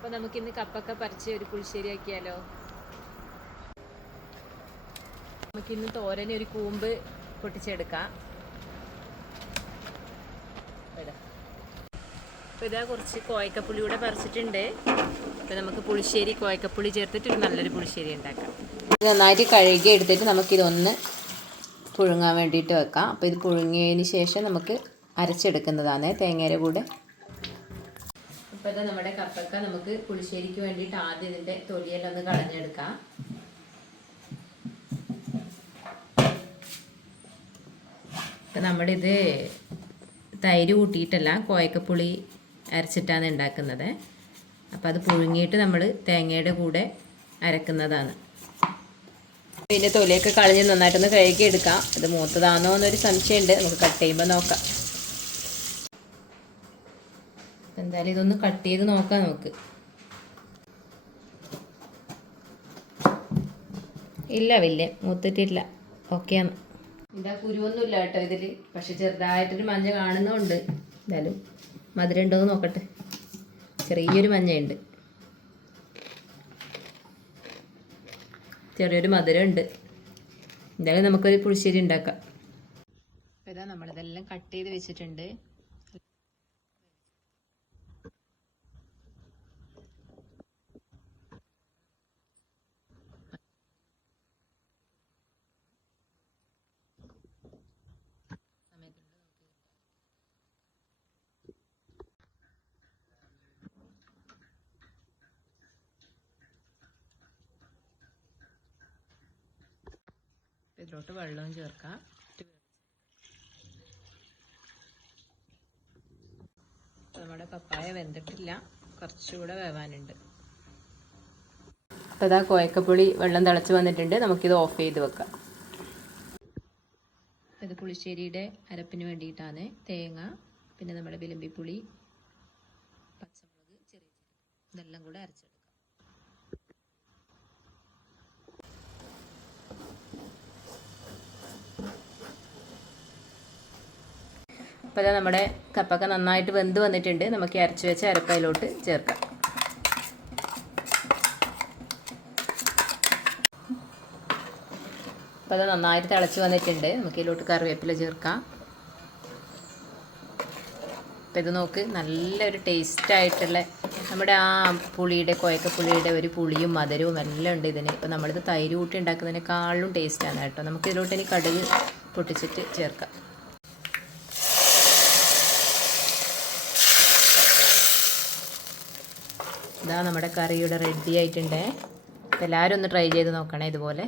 അപ്പൊ നമുക്കിന്ന് കപ്പൊക്കെ പറിച്ച് ഒരു പുളിശ്ശേരി ആക്കിയാലോ നമുക്കിന്ന് തോരന് ഒരു കൂമ്പ് പൊട്ടിച്ചെടുക്കാം. ഇതാ. അപ്പൊ ഇതാ കുറച്ച് കോയക്കപ്പുളി കൂടെ പറിച്ചിട്ടുണ്ട്. അപ്പൊ നമുക്ക് പുളിശ്ശേരി കോയക്കപ്പുളി ചേർത്തിട്ട് ഒരു നല്ലൊരു പുളിശ്ശേരി ഉണ്ടാക്കാം. നന്നായിട്ട് കഴുകി എടുത്തിട്ട് നമുക്കിതൊന്ന് പുഴുങ്ങാൻ വേണ്ടിയിട്ട് വെക്കാം. അപ്പോൾ ഇത് പുഴുങ്ങിയതിന് ശേഷം നമുക്ക് അരച്ചെടുക്കുന്നതാണ് തേങ്ങയുടെ കൂടെ. ഇപ്പോൾ നമ്മുടെ കപ്പക്ക നമുക്ക് പുളിശ്ശേരിക്ക് വേണ്ടിയിട്ട് ആദ്യം ഇതിന്റെ തൊലിയെല്ലാം ഒന്ന് കളഞ്ഞെടുക്കാം. ഇപ്പം നമ്മളിത് തൈര് കൂട്ടിയിട്ടല്ല കോയക്കപ്പുളി അരച്ചിട്ടാണ് ഉണ്ടാക്കുന്നത് അപ്പം അത് പുഴുങ്ങിയിട്ട് നമ്മൾ തേങ്ങയുടെ കൂടെ അരക്കുന്നതാണ്. ഇതിന്റെ തൊലിയൊക്കെ കളഞ്ഞ് നന്നായിട്ടൊന്ന് കഴുകി എടുക്കാം ഇത് മൂത്തതാണോ എന്നൊരു സംശയമുണ്ട് നമുക്ക് കട്ട് ചെയ്യുമ്പോൾ നോക്കാം. എന്തായാലും ഇതൊന്ന് കട്ട് ചെയ്ത് നോക്കാം നമുക്ക്. ഇല്ല വലിയ മൂത്തിട്ടില്ല. ഓക്കെയാണ് ഇതാ കുരുവൊന്നുമില്ല കേട്ടോ ഇതിൽ പക്ഷെ ചെറുതായിട്ടൊരു മഞ്ഞ കാണുന്നുണ്ട്. എന്തായാലും മധുരം ഉണ്ടോ എന്ന് നോക്കട്ടെ. ചെറിയൊരു മഞ്ഞയുണ്ട്. ചെറിയൊരു മധുരം ഉണ്ട് എന്തായാലും നമുക്കൊരു പുളിശ്ശേരി ഉണ്ടാക്കാം. ഇതാ നമ്മളിതെല്ലാം കട്ട് ചെയ്ത് വെച്ചിട്ടുണ്ട്. ഇതിലോട്ട് വെള്ളവും ചേർക്കാം. നമ്മുടെ പപ്പായ വെന്തിട്ടില്ല. കുറച്ചുകൂടെ വേവാനുണ്ട്. അപ്പോൾ ഇതാ കോയക്കപ്പൊടി വെള്ളം തിളച്ച് വന്നിട്ടുണ്ട്. നമുക്കിത് ഓഫ് ചെയ്ത് വെക്കാം. ഇത് പുളിശ്ശേരിയുടെ അരപ്പിന് വേണ്ടിയിട്ടാണ് തേങ്ങ പിന്നെ നമ്മുടെ വിലമ്പിപ്പുളി പച്ചമുളക് ചെറിയ ഇതെല്ലാം കൂടെ അരച്ചെടുക്കാം. അപ്പോൾ നമ്മുടെ കപ്പൊക്കെ നന്നായിട്ട് വെന്ത് വന്നിട്ടുണ്ട്. നമുക്ക് അരച്ച് വെച്ച അരപ്പയിലോട്ട് ചേർക്കാം. അപ്പോൾ അത് നന്നായിട്ട് തിളച്ച് വന്നിട്ടുണ്ട്. നമുക്ക് ഇതിലോട്ട് കറിവേപ്പില ചേർക്കാം. അപ്പോൾ ഇത് നോക്ക് നല്ലൊരു ടേസ്റ്റ് ആയിട്ടുള്ള നമ്മുടെ ആ പുളിയുടെ കോയക്കപ്പുളിയുടെ ഒരു പുളിയും മധുരവും എല്ലാം ഉണ്ട് ഇതിന്. ഇപ്പോൾ നമ്മളിത് തൈര് കൂട്ടി ഉണ്ടാക്കുന്നതിനേക്കാളും ടേസ്റ്റാണ് കേട്ടോ. നമുക്ക് ഇതിലോട്ട് ഇനി കടുക് പൊട്ടിച്ചിട്ട് ചേർക്കാം. ഇതാ നമ്മുടെ കറി ഇവിടെ റെഡി ആയിട്ടുണ്ട് എല്ലാവരും ഒന്ന് ട്രൈ ചെയ്ത് നോക്കണേ ഇതുപോലെ.